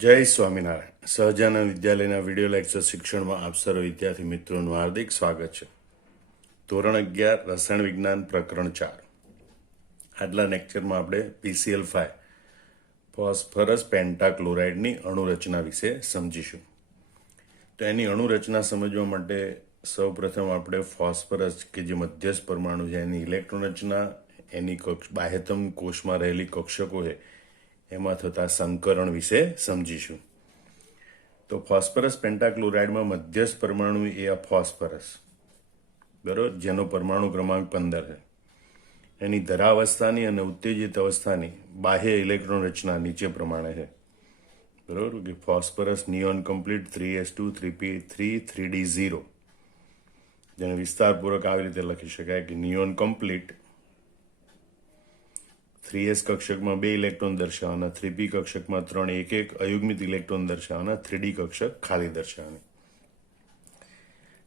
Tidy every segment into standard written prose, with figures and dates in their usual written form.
જય સ્વામિનારાયણ. સહજાનંદ વિદ્યાલયના video lecture શિક્ષણમાં આપ સર્વ વિદ્યાર્થી મિત્રોનું હાર્દિક સ્વાગત છે. ધોરણ 11 રસાયણ વિજ્ઞાન પ્રકરણ 4. આજના લેક્ચરમાં આપણે PCl5 ફોસ્ફરસ પેન્ટાક્લોરાઇડની અણુરચના વિશે સમજીશું. તો એની અણુરચના સમજવા માટે સૌપ્રથમ આપણે ફોસ્ફરસ કે જે મધ્યસ્થ પરમાણુ છે એની ઇલેક્ટ્રોન રચના, એની બાહ્યતમ કોષમાં રહેલી કક્ષકો છે એમાં થતા સંકરણ વિશે સમજીશું. તો ફોસ્ફરસ પેન્ટાક્લોરાઇડમાં મધ્યસ્થ પરમાણુ એ આ ફોસ્ફરસ, બરોબર, જેનો પરમાણુ ક્રમાંક 15 છે. એની ધરાવસ્થાની અને ઉત્તેજિત અવસ્થાની બાહ્ય ઇલેક્ટ્રોન રચના નીચે પ્રમાણે છે. બરોબર કે phosphorus neon complete 3s2 3p3 3d0, જેને વિસ્તારપૂર્વક આવી રીતે લખી શકાય કે નિયોન કમ્પ્લીટ 3s કક્ષકમાં 2 ઇલેક્ટ્રોન દર્શાવવાના, 3p કક્ષકમાં 3 એક અયુગ્મિત ઇલેક્ટ્રોન દર્શાવવાના, 3d કક્ષક ખાલી દર્શાવવાની.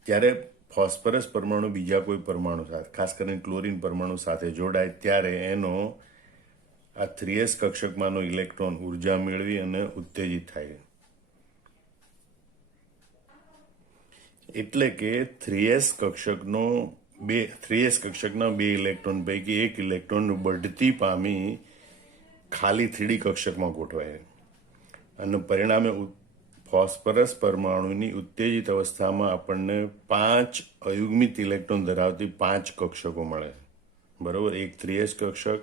ત્યારે ફોસ્ફરસ પરમાણુ બીજા કોઈ પરમાણુ સાથે, ખાસ કરીને ક્લોરીન પરમાણુ સાથે જોડાય ત્યારે એનો આ 3s કક્ષકમાંનો ઇલેક્ટ્રોન ઉર્જા મેળવી અને ઉત્તેજિત થાય. એટલે કે 3s કક્ષકના 2 ઇલેક્ટ્રોન પૈકી એક ઇલેક્ટ્રોન બઢતી પામી ખાલી 3d કક્ષકમાં ગોઠવાય અને પરિણામે ફોસ્ફરસ પરમાણુની ઉત્તેજિત અવસ્થામાં આપણને 5 અયુગ્મિત ઇલેક્ટ્રોન ધરાવતી 5 કક્ષકો મળે. બરોબર, એક 3s કક્ષક,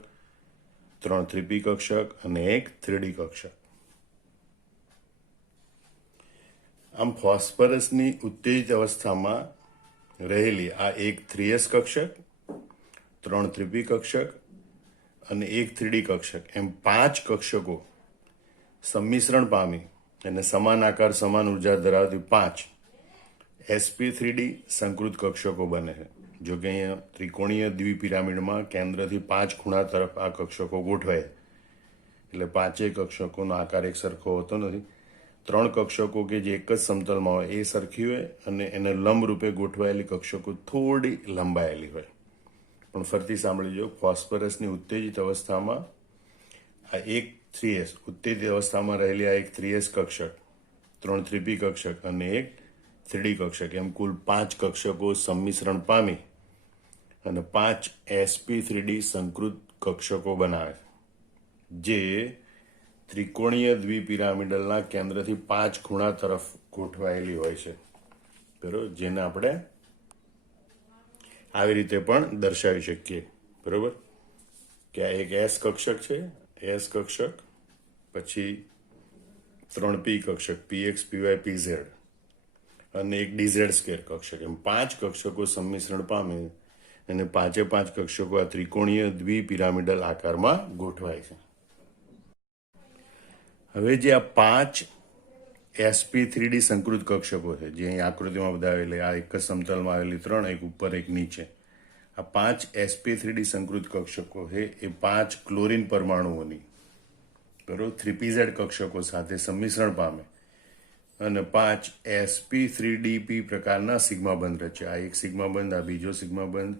3 3p કક્ષક અને એક 3d કક્ષક. આમ ફોસ્ફરસની ઉત્તેજિત અવસ્થામાં રહેલી આ એક 3s કક્ષક, 3 3p કક્ષક અને એક 3d કક્ષક, એમ 5 કક્ષકો સંમિશ્રણ પામી અને સમાન આકાર સમાન ઉર્જા ધરાવતી 5 sp3d સંકૃત કક્ષકો બને છે. જો કે અહીંયા ત્રિકોણીય દ્વિપિરામિડમાં કેન્દ્રથી 5 ખૂણા તરફ આ કક્ષકો ગોઠવાય, એટલે 5 કક્ષકોનો આકાર એક સરખો હોતો નથી. 3 કક્ષકો કે જે એક જ સમતલમાં હોય એ સરખી હોય અને એને લંબ રૂપે ગોઠવાયેલી કક્ષકો થોડી લંબાયેલી હોય. પણ ફરતી સાંભળી જો, ફોસ્ફરસની ઉત્તેજિત અવસ્થામાં આ એક 3s ઉત્તેજિત અવસ્થામાં રહેલી આ એક 3s કક્ષક, 3 3p કક્ષક અને એક 3d કક્ષક, એમ કુલ 5 કક્ષકો સંમિશ્રણ પામી અને 5 sp3d સંકૃત કક્ષકો બનાવે, જે ત્રિકોણીય દ્વિપિરામિડલના કેન્દ્રથી 5 ખૂણા તરફ ગોઠવાયેલી હોય છે. બરોબર, જેને આપણે આવી રીતે પણ દર્શાવી શકીએ. બરોબર, કે આ એક s કક્ષક છે, s કક્ષક, પછી 3p કક્ષક px py pz અને એક dz2 કક્ષક, એમ 5 કક્ષકો સંમિશ્રણ પામે અને 5 કક્ષકો આ ત્રિકોણીય દ્વિપિરામિડલ આકારમાં ગોઠવાય છે. હવે જે આ 5 sp3d સંકૃત કક્ષકો છે, જે અહીં આકૃતિમાં બતાવેલી, આ એક જ સમતલમાં આવેલી 3, એક ઉપર એક નીચે, આ 5 sp3d સંકૃત કક્ષકો છે એ 5 ક્લોરીન પરમાણુઓની, બરોબર, 3pz કક્ષકો સાથે સંમિશ્રણ પામે અને 5 sp3dp પ્રકારના સિગ્મા બંધ રચે. આ એક સિગ્મા બંધ, આ બીજો સિગ્મા બંધ,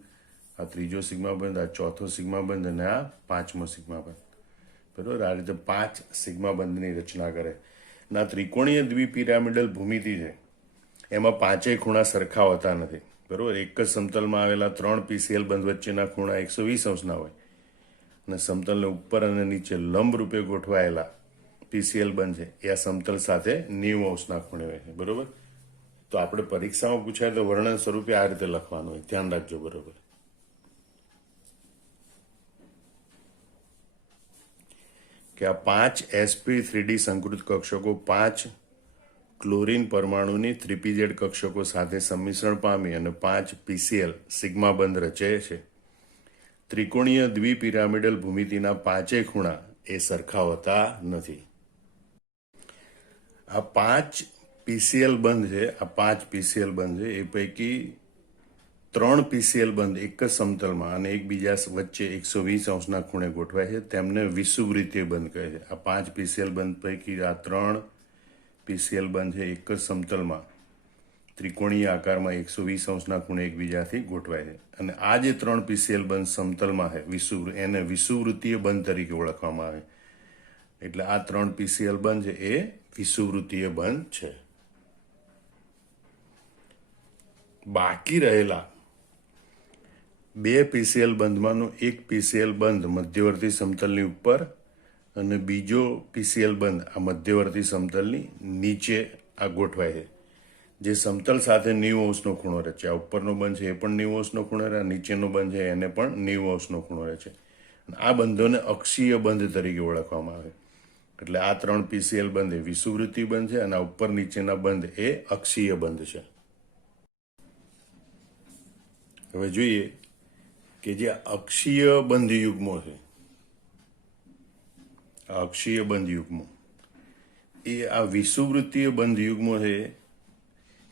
આ ત્રીજો સિગ્મા બંધ, આ ચોથો સિગ્મા બંધ અને આ 5મો સિગ્મા બંધ. બરોબર, આ રીતે 5 સિગ્મા બંધની રચના કરે. ના ત્રિકોણીય દ્વિપિરામિડલ ભૂમિતિ છે એમાં 5 ખૂણા સરખા હોતા નથી. બરોબર, એક જ સમતલમાં આવેલા 3 PCl બંધ વચ્ચેના ખૂણા 120 અંશના હોય અને સમતલને ઉપર અને નીચે લંબ રૂપે ગોઠવાયેલા PCl બંધ છે એ આ સમતલ સાથે 90 અંશના ખૂણે હોય છે. બરોબર, તો આપણે પરીક્ષામાં પૂછાય તો વર્ણન સ્વરૂપે આ રીતે લખવાનું હોય, ધ્યાન રાખજો. બરોબર, કે આ 5 sp3d સંકૃત કક્ષકો 5 ક્લોરીન પરમાણુની 3pz કક્ષકો સાથે સંમિશ્રણ પામી અને 5 PCl સિગ્મા બંધ રચે છે. ત્રિકોણીય દ્વિપિરામિડલ ભૂમિતિના 5 ખૂણા એ સરખા હોતા નથી. આ 5 PCl બંધ છે, આ 5 PCl બંધ છે, એ પૈકી 3 PCl બંધ એક જ સમતલમાં અને એકબીજા વચ્ચે 120 અંશના ખૂણે ગોઠવાય છે, તેમને વિષુવવૃત્તીય બંધ કહે છે. આ 5 PCl બંધ પૈકી આ 3 PCl બંધ છે એક જ સમતલમાં ત્રિકોણીય આકારમાં 120 અંશના ખૂણે એકબીજાથી ગોઠવાય છે. અને આ જે 3 PCl બંધ સમતલમાં છે એને વિષુવવૃત્તીય બંધ તરીકે ઓળખવામાં આવે. એટલે આ 3 પીસીએલ બંધ છે એ વિષુવવૃત્તીય બંધ છે. બાકી રહેલા 2 પીસીએલ બંધમાંનો એક પીસીએલ બંધ મધ્યવર્તી સમતલની ઉપર અને બીજો પીસીએલ બંધ આ મધ્યવર્તી સમતલની નીચે આ ગોઠવાય છે. જે સમતલ સાથે 90° ખૂણો રચે. આ ઉપરનો બંધ છે એ પણ 90° ખૂણો રહે, નીચેનો બંધ છે એને પણ 90° ખૂણો રહે છે. આ બંધોને અક્ષીય બંધ તરીકે ઓળખવામાં આવે. એટલે આ 3 પીસીએલ બંધ એ વિષુવવૃત્તીય બંધ છે અને આ ઉપર નીચેના બંધ એ અક્ષીય બંધ છે. હવે જોઈએ કે જે અક્ષીય બંધ યુગ્મો છે, આ અક્ષીય બંધ યુગ્મો એ આ વિષુવવૃત્તીય બંધ યુગ્મો છે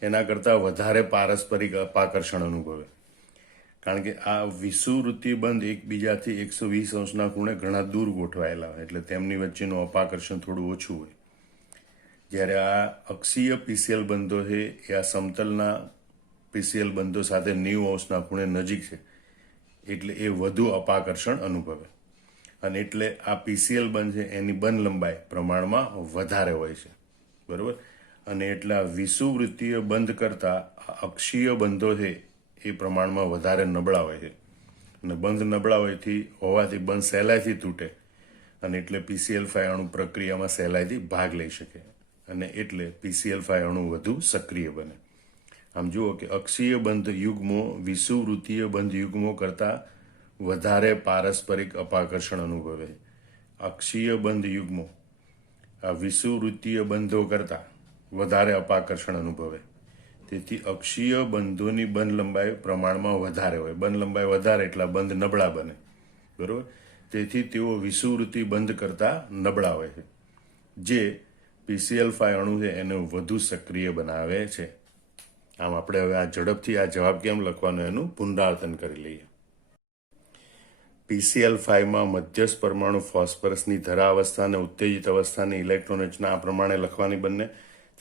એના કરતાં વધારે પારસ્પરિક અપાકર્ષણ અનુભવે. કારણ કે આ વિષુવવૃત્તીય બંધ એકબીજાથી 120° ખૂણે ઘણા દૂર ગોઠવાયેલા હોય એટલે તેમની વચ્ચેનું અપાકર્ષણ થોડું ઓછું હોય. જ્યારે આ અક્ષીય પીસીએલ બંધો છે એ આ સમતલના પીસીએલ બંધો સાથે 90° ખૂણે નજીક છે એટલે એ વધુ અપાકર્ષણ અનુભવે. અને એટલે આ પીસીએલ બંધ છે એની બંધ લંબાઈ પ્રમાણમાં વધારે હોય છે, બરોબર. અને એટલે આ વિષુવવૃત્તીય બંધ કરતાં અક્ષીય બંધો છે એ પ્રમાણમાં વધારે નબળા હોય છે. અને બંધ નબળા હોવાથી બંધ સહેલાઈથી તૂટે અને એટલે PCl5 અણુ પ્રક્રિયામાં સહેલાઈથી ભાગ લઈ શકે અને એટલે PCl5 અણુ વધુ સક્રિય બને. આમ જુઓ કે અક્ષીય બંધ યુગ્મો વિષુવવૃત્તીય બંધ યુગ્મો કરતાં વધારે પારસ્પરિક અપાકર્ષણ અનુભવે. અક્ષીય બંધ યુગ્મો આ વિષુવવૃત્તીય બંધો કરતાં વધારે અપાકર્ષણ અનુભવે. તેથી અક્ષીય બંધોની બંધ લંબાઈ પ્રમાણમાં વધારે હોય. બંધ લંબાઈ વધારે એટલા બંધ નબળા બને, બરોબર. તેથી તેઓ વિષુવવૃત્તી બંધ કરતાં નબળા હોય છે, જે PCl5 અણુ છે એને વધુ સક્રિય બનાવે છે. આમ આપણે હવે આ ઝડપથી આ જવાબ કેમ લખવાનો એનું પુનરાવર્તન કરી લઈએ. PCl5માં મધ્યસ્થ પરમાણુ ફોસ્ફરસની ધરા અવસ્થા અને ઉત્તેજિત અવસ્થાની ઇલેક્ટ્રોન રચના આ પ્રમાણે લખવાની બંને.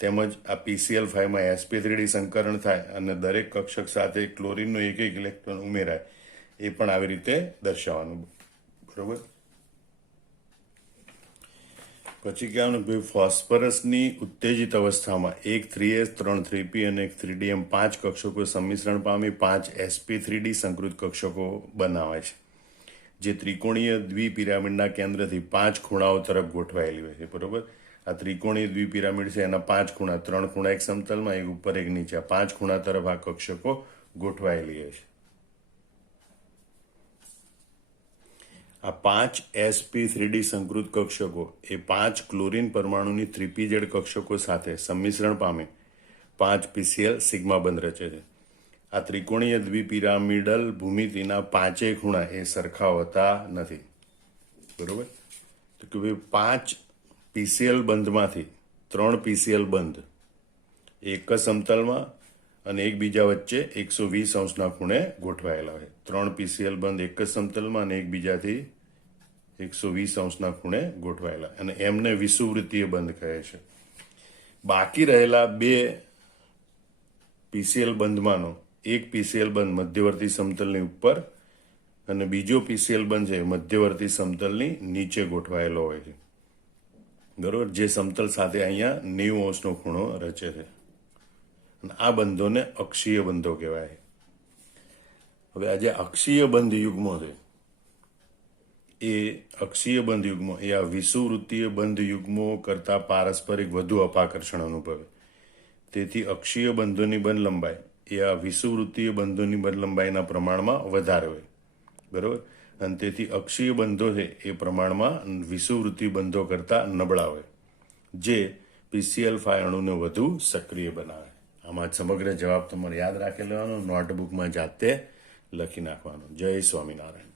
તેમજ આ PCl5માં sp3d સંકરણ થાય અને દરેક કક્ષક સાથે ક્લોરીનનો એક ઇલેક્ટ્રોન ઉમેરાય એ પણ આવી રીતે દર્શાવવાનું, બરોબર. પછી કહેવાનું ભાઈ ફોસ્ફરસની ઉત્તેજિત અવસ્થામાં એક 3s 3 3p અને એક 3dm 5 કક્ષકો સંમિશ્રણ પામી 5 sp3d સંકૃત કક્ષકો બનાવે છે, જે ત્રિકોણીય દ્વિપિરામિડના કેન્દ્રથી 5 ખૂણાઓ તરફ ગોઠવાયેલી હોય છે, બરોબર. આ ત્રિકોણીય દ્વિપિરામિડ છે એના 5 ખૂણા, 3 ખૂણા એક સમતલમાં, એક ઉપર એક નીચે, 5 ખૂણા તરફ આ કક્ષકો ગોઠવાયેલી હોય છે. આ 5 sp3d સંકૃત કક્ષકો એ 5 ક્લોરીન પરમાણુની 3pz કક્ષકો સાથે સંમિશ્રણ પામે 5 PCl સિગ્મા બંધ રચે છે. આ ત્રિકોણીય દ્વિપિરામિડલ ભૂમિતિના 5 ખૂણા એ સરખા હોતા નથી, બરોબર. તો કે ભાઈ 5 PCl બંધમાંથી 3 PCl બંધ એક જ સમતલમાં અને એકબીજા વચ્ચે 120° ખૂણે ગોઠવાયેલા હોય. 3 PCl બંધ એક જ સમતલમાં અને એકબીજાથી 120° ખૂણે ગોઠવાયેલા અને એમને વિષુવવૃત્તીય બંધ કહે છે. બાકી રહેલા 2 PCl બંધમાંનો એક PCl બંધ મધ્યવર્તી સમતલની ઉપર અને બીજો PCl બંધ છે મધ્યવર્તી સમતલની નીચે ગોઠવાયેલો હોય છે, બરોબર. જે સમતલ સાથે અહીંયા 90° ખૂણો રચે છે. અને આ બંધોને અક્ષીય બંધો કહેવાય. હવે આ જે અક્ષીય બંધ યુગ્મો છે એ અક્ષીય બંધ યુગ્મો એ આ વિષુવવૃત્તીય બંધ યુગ્મો કરતાં પારસ્પરિક વધુ અપાકર્ષણ અનુભવે. તેથી અક્ષીય બંધોની બંધ લંબાઈ એ આ વિષુવવૃત્તીય બંધોની બંધ લંબાઈના પ્રમાણમાં વધારે હોય, બરોબર. અને તેથી અક્ષીય બંધો છે એ પ્રમાણમાં વિષુવવૃત્તીય બંધો કરતાં નબળા હોય, જે PCl5 અણુને વધુ સક્રિય બનાવે. આમાં સમગ્ર જવાબ તમારે યાદ રાખી લેવાનો, નોટબુકમાં જાતે લખી નાખવાનો. જય સ્વામિનારાયણ.